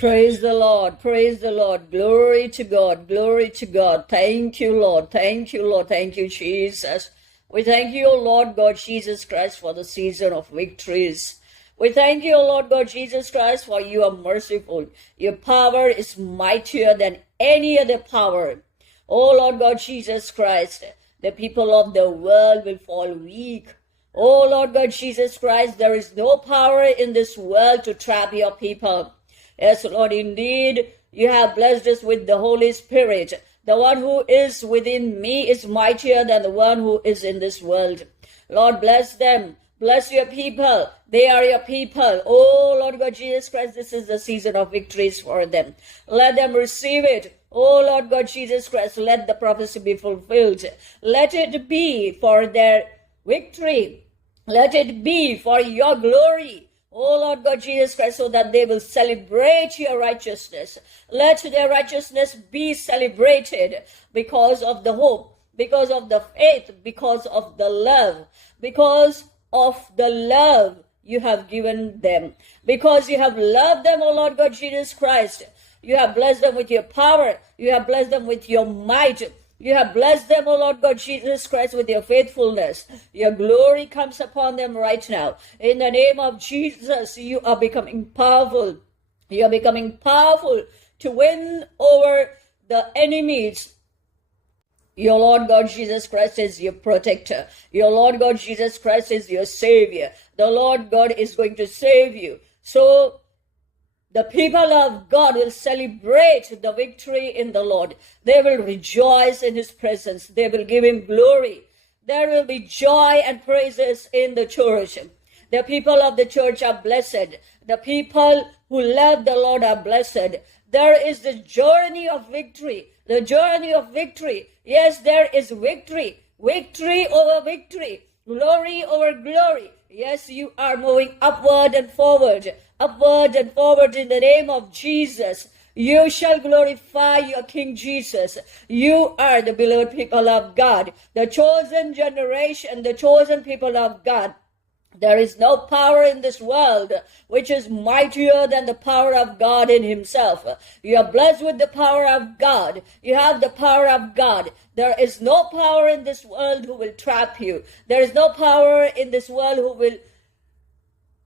Praise the Lord. Praise the Lord. Glory to God. Glory to God. Thank you, Lord. Thank you, Lord. Thank you, Jesus. We thank you, O Lord God Jesus Christ, for the season of victories. We thank you, O Lord God Jesus Christ, for you are merciful. Your power is mightier than any other power. O Lord God Jesus Christ, the people of the world will fall weak. O Lord God Jesus Christ, there is no power in this world to trap your people. Yes, Lord, indeed, you have blessed us with the Holy Spirit. The one who is within me is mightier than the one who is in this world. Lord, bless them. Bless your people. They are your people. Oh, Lord God Jesus Christ, this is the season of victories for them. Let them receive it. Oh, Lord God Jesus Christ, let the prophecy be fulfilled. Let it be for their victory. Let it be for your glory. Oh Lord God Jesus Christ, so that they will celebrate your righteousness. Let their righteousness be celebrated because of the hope, because of the faith, because of the love, because of the love you have given them, because you have loved them, oh Lord God Jesus Christ. You have blessed them with your power. You have blessed them with your might. You have blessed them, O Lord God Jesus Christ, with your faithfulness. Your glory comes upon them right now. In the name of Jesus, you are becoming powerful. You are becoming powerful to win over the enemies. Your Lord God Jesus Christ is your protector. Your Lord God Jesus Christ is your savior. The Lord God is going to save you. So the people of God will celebrate the victory in the Lord. They will rejoice in his presence. They will give him glory. There will be joy and praises in the church. The people of the church are blessed. The people who love the Lord are blessed. There is the journey of victory. The journey of victory. Yes, there is victory. Victory over victory. Glory over glory. Yes, you are moving upward and forward in the name of Jesus. You shall glorify your King Jesus. You are the beloved people of God, the chosen generation, the chosen people of God. There is no power in this world which is mightier than the power of God in himself. You are blessed with the power of God. You have the power of God. There is no power in this world who will trap you. There is no power in this world who will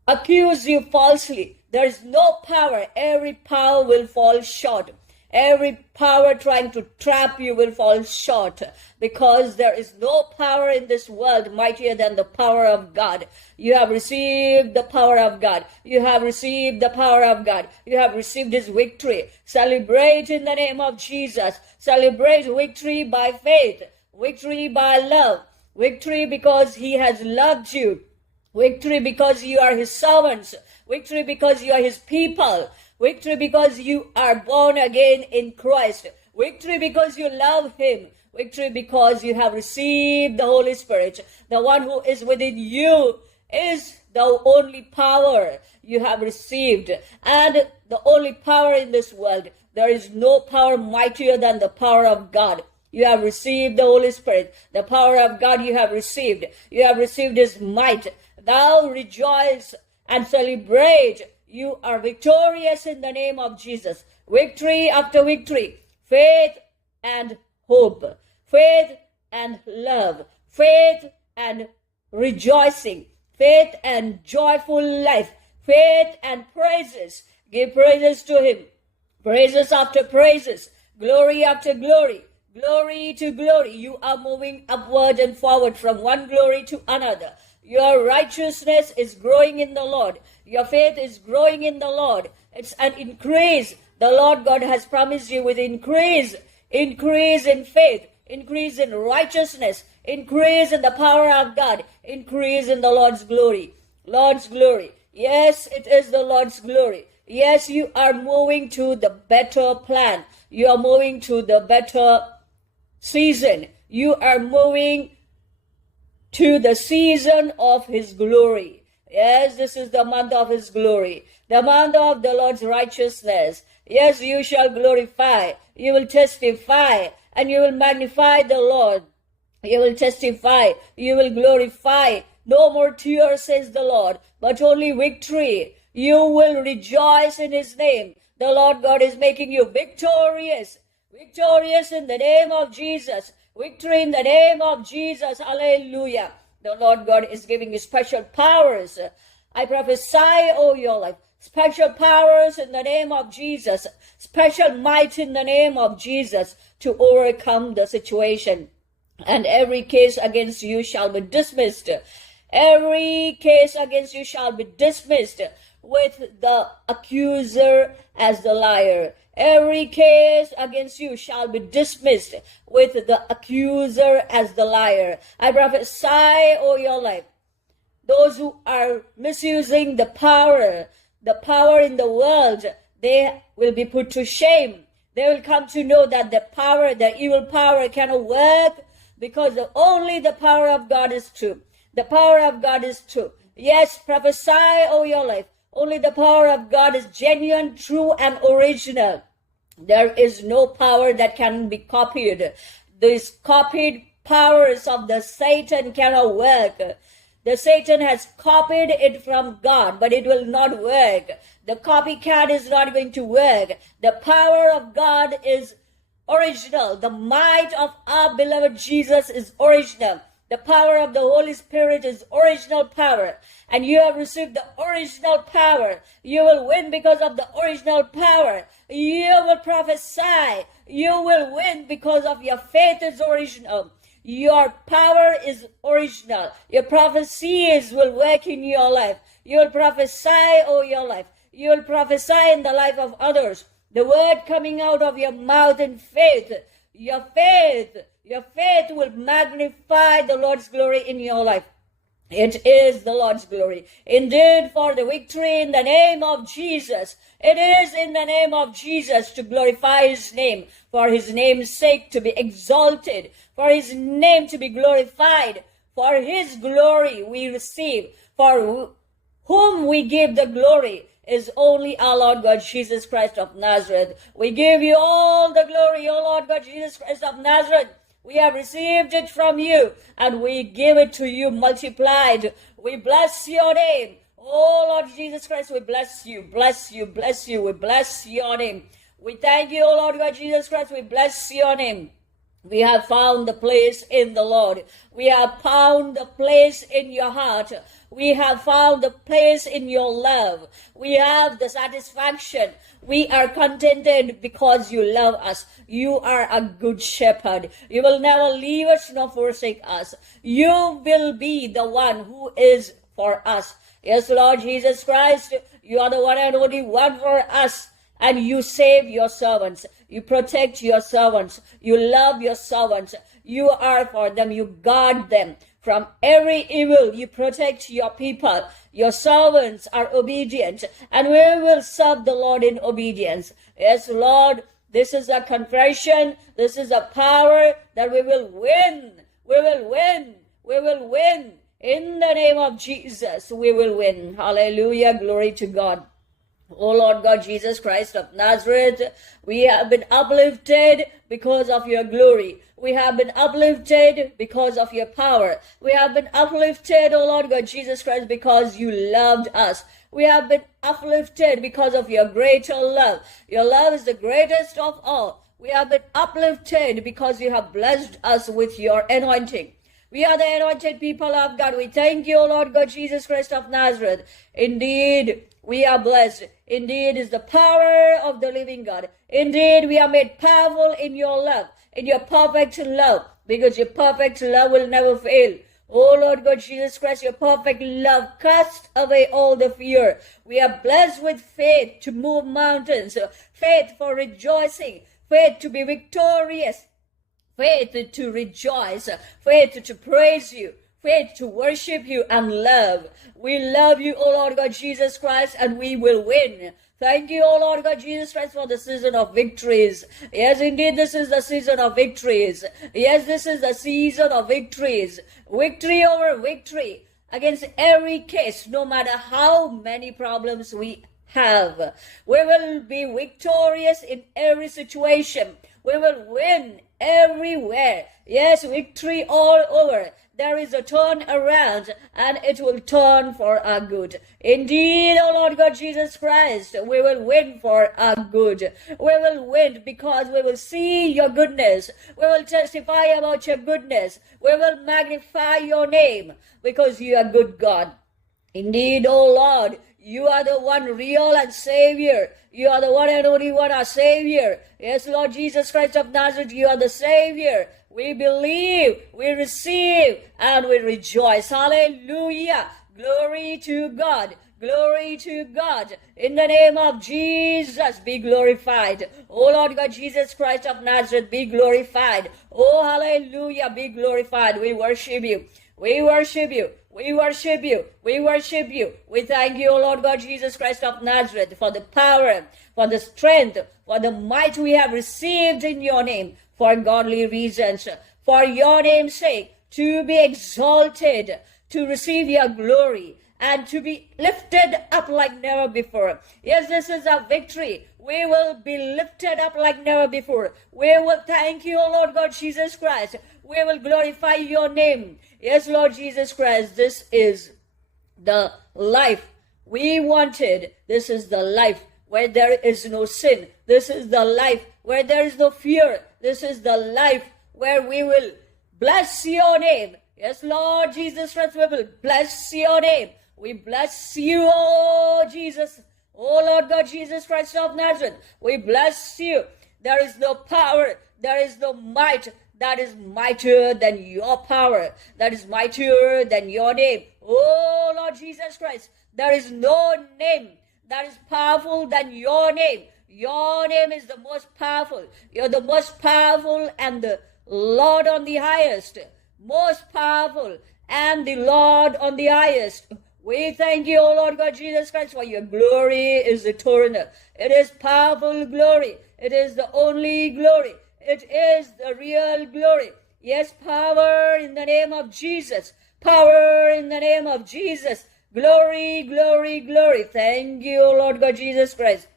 accuse you falsely. There is no power. Every power will fall short. Every power trying to trap you will fall short, because there is no power in this world mightier than the power of God. You have received the power of God. You have received the power of God. You have received his victory. Celebrate in the name of Jesus. Celebrate victory by faith, victory by love, victory because he has loved you, victory because you are his servants, victory because you are his people, victory because you are born again in Christ, victory because you love him, victory because you have received the Holy Spirit. The one who is within you is the only power you have received, and the only power in this world. There is no power mightier than the power of God. You have received the Holy Spirit. The power of God you have received. You have received his might. Thou rejoice and celebrate. You are victorious in the name of Jesus. Victory after victory. Faith and hope. Faith and love. Faith and rejoicing. Faith and joyful life. Faith and praises. Give praises to him. Praises after praises. Glory after glory. Glory to glory. You are moving upward and forward from one glory to another. Your righteousness is growing in the Lord. Your faith is growing in the Lord. It's an increase. The Lord God has promised you with increase. Increase in faith. Increase in righteousness. Increase in the power of God. Increase in the Lord's glory. Lord's glory. Yes, it is the Lord's glory. Yes, you are moving to the better plan. You are moving to the better season. You are moving to the season of his glory. Yes, this is the month of his glory, the month of the Lord's righteousness. Yes, you shall glorify, you will testify, and you will magnify the Lord. You will testify, you will glorify. No more tears, says the Lord, but only victory. You will rejoice in his name. The Lord God is making you victorious. Victorious in the name of Jesus. Victory in the name of Jesus. Hallelujah. The Lord God is giving you special powers. I prophesy over your life. Special powers in the name of Jesus. Special might in the name of Jesus to overcome the situation. And every case against you shall be dismissed. Every case against you shall be dismissed with the accuser as the liar. Every case against you shall be dismissed with the accuser as the liar. I prophesy over your life. Those who are misusing the power in the world, they will be put to shame. They will come to know that the evil power cannot work, because only the power of God is true. The power of God is true. Yes, prophesy over your life. Only the power of God is genuine, true, and original. There is no power that can be copied. These copied powers of the Satan cannot work. The Satan has copied it from God, but it will not work. The copycat is not going to work. The power of God is original. The might of our beloved Jesus is original. The power of the Holy Spirit is original power. And you have received the original power. You will win because of the original power. You will prophesy. You will win because of your faith is original. Your power is original. Your prophecies will work in your life. You will prophesy over your life. You will prophesy in the life of others. The word coming out of your mouth in faith. Your faith will magnify the Lord's glory in your life. It is the Lord's glory. Indeed, for the victory in the name of Jesus. It is in the name of Jesus to glorify his name. For his name's sake to be exalted. For his name to be glorified. For his glory we receive. For whom we give the glory is only our Lord God Jesus Christ of Nazareth. We give you all the glory, O Lord God Jesus Christ of Nazareth. We have received it from you, and we give it to you multiplied. We bless your name. Oh, Lord Jesus Christ, we bless you, bless you, bless you. We bless your name. We thank you, oh Lord God Jesus Christ. We bless your name. We have found the place in the Lord. We have found the place in your heart. We have found the place in your love. We have the satisfaction. We are contented because you love us. You are a good shepherd. You will never leave us nor forsake us. You will be the one who is for us. Yes, Lord Jesus Christ, you are the one and only one for us. And you save your servants. You protect your servants. You love your servants. You are for them. You guard them from every evil. You protect your people. Your servants are obedient. And we will serve the Lord in obedience. Yes, Lord, this is a confession. This is a power that we will win. We will win. We will win. In the name of Jesus, we will win. Hallelujah. Glory to God. O Lord God Jesus Christ of Nazareth, we have been uplifted because of your glory. We have been uplifted because of your power. We have been uplifted, O Lord God Jesus Christ, because you loved us. We have been uplifted because of your greater love. Your love is the greatest of all. We have been uplifted because you have blessed us with your anointing. We are the anointed people of God. We thank you, O Lord God Jesus Christ of Nazareth. Indeed, we are blessed. Indeed, is the power of the living God. Indeed, we are made powerful in your love, in your perfect love, because your perfect love will never fail. Oh Lord God Jesus Christ, your perfect love casts away all the fear. We are blessed with faith to move mountains, faith for rejoicing, faith to be victorious, faith to rejoice, faith to praise you, faith to worship you, and love. We love you, O Lord God Jesus Christ, and we will win. Thank you, O Lord God Jesus Christ, for the season of victories. Yes, indeed, this is the season of victories. Yes, this is the season of victories. Victory over victory against every case, no matter how many problems we have. We will be victorious in every situation. We will win everywhere. Yes, victory all over. there is a turn around, and it will turn for our good. Indeed, O Lord God Jesus Christ, we will win for our good. We will win because we will see your goodness. We will testify about your goodness. We will magnify your name because you are good God. Indeed, O Lord, you are the one real and Savior. You are the one and only one, our Savior. Yes, Lord Jesus Christ of Nazareth, you are the Savior. We believe, we receive, and we rejoice. Hallelujah. Glory to God. Glory to God. In the name of Jesus, be glorified. Oh Lord God, Jesus Christ of Nazareth, be glorified. Oh, hallelujah, be glorified. We worship you. We worship you. We worship you. We worship you. We thank you, O Lord God, Jesus Christ of Nazareth, for the power, for the strength, for the might we have received in your name, for godly reasons, for your name's sake, to be exalted, to receive your glory, and to be lifted up like never before. Yes, this is our victory. We will be lifted up like never before. We will thank you, O Lord God, Jesus Christ. We will glorify your name. Yes, Lord Jesus Christ, this is the life we wanted. This is the life where there is no sin. This is the life where there is no fear. This is the life where we will bless your name. Yes, Lord Jesus Christ, we will bless your name. We bless you, oh Jesus. Oh Lord God, Jesus Christ of Nazareth, we bless you. There is no power, there is no might that is mightier than your power, that is mightier than your name. Oh Lord Jesus Christ, there is no name that is powerful than your name. Your name is the most powerful. You're the most powerful and the Lord on the highest. Most powerful and the Lord on the highest. We thank you, O Lord God Jesus Christ, for your glory is eternal. It is powerful glory. It is the only glory. It is the real glory. Yes, power in the name of Jesus. Power in the name of Jesus. Glory, glory, glory. Thank you, O Lord God Jesus Christ.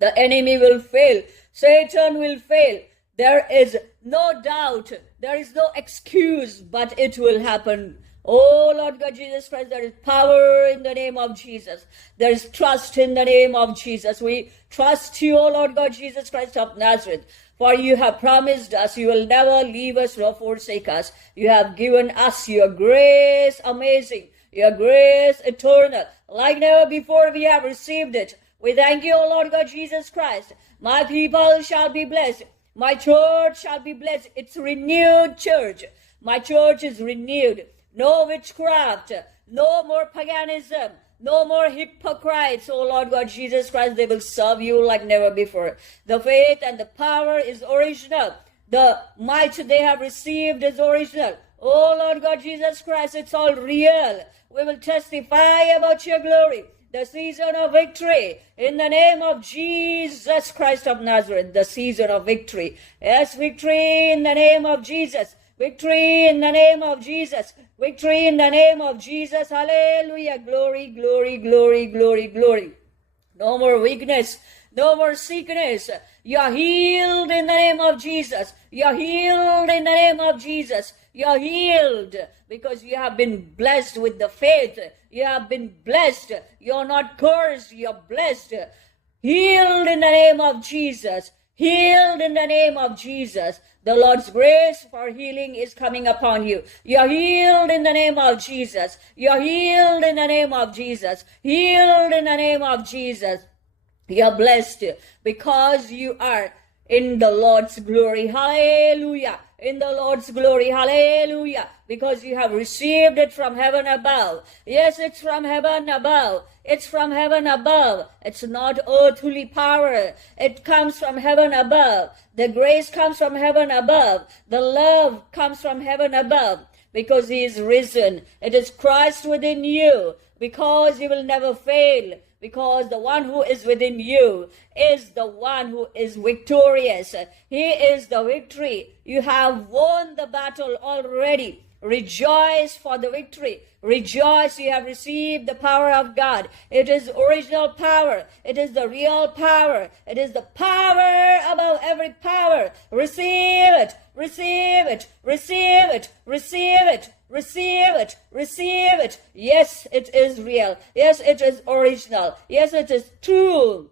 The enemy will fail. Satan will fail. There is no doubt. There is no excuse, but it will happen. Oh Lord God Jesus Christ, there is power in the name of Jesus. There is trust in the name of Jesus. We trust you, O Lord God Jesus Christ of Nazareth. For you have promised us you will never leave us nor forsake us. You have given us your grace amazing, your grace eternal. Like never before we have received it. We thank you, O Lord God Jesus Christ. My people shall be blessed. My church shall be blessed. It's a renewed church. My church is renewed. No witchcraft, no more paganism, no more hypocrites. Oh Lord God Jesus Christ, they will serve you like never before. The faith and the power is original. The might they have received is original. Oh Lord God Jesus Christ, it's all real. We will testify about your glory. The season of victory in the name of Jesus Christ of Nazareth. The season of victory. Yes, victory in the name of Jesus. Victory in the name of Jesus. Victory in the name of Jesus. Hallelujah. Glory, glory, glory, glory, glory. No more weakness. No more sickness. You are healed in the name of Jesus. You are healed in the name of Jesus. You are healed because you have been blessed with the faith. You have been blessed. You are not cursed. You are blessed. Healed in the name of Jesus. Healed in the name of Jesus. The Lord's grace for healing is coming upon you. You are healed in the name of Jesus. You are healed in the name of Jesus. Healed in the name of Jesus. You are blessed because you are in the Lord's glory. Hallelujah. In the Lord's glory. Hallelujah. Because you have received it from heaven above. Yes, it's from heaven above. It's from heaven above. It's not earthly power. It comes from heaven above. The grace comes from heaven above. The love comes from heaven above. Because he is risen. It is Christ within you. Because you will never fail. Because the one who is within you is the one who is victorious. He is the victory. You have won the battle already. Rejoice for the victory. Rejoice, you have received the power of God. It is original power. It is the real power. It is the power above every power. Receive it. Receive it. Receive it. Receive it. Receive it. Receive it. Yes, it is real. Yes, it is original. Yes, it is true.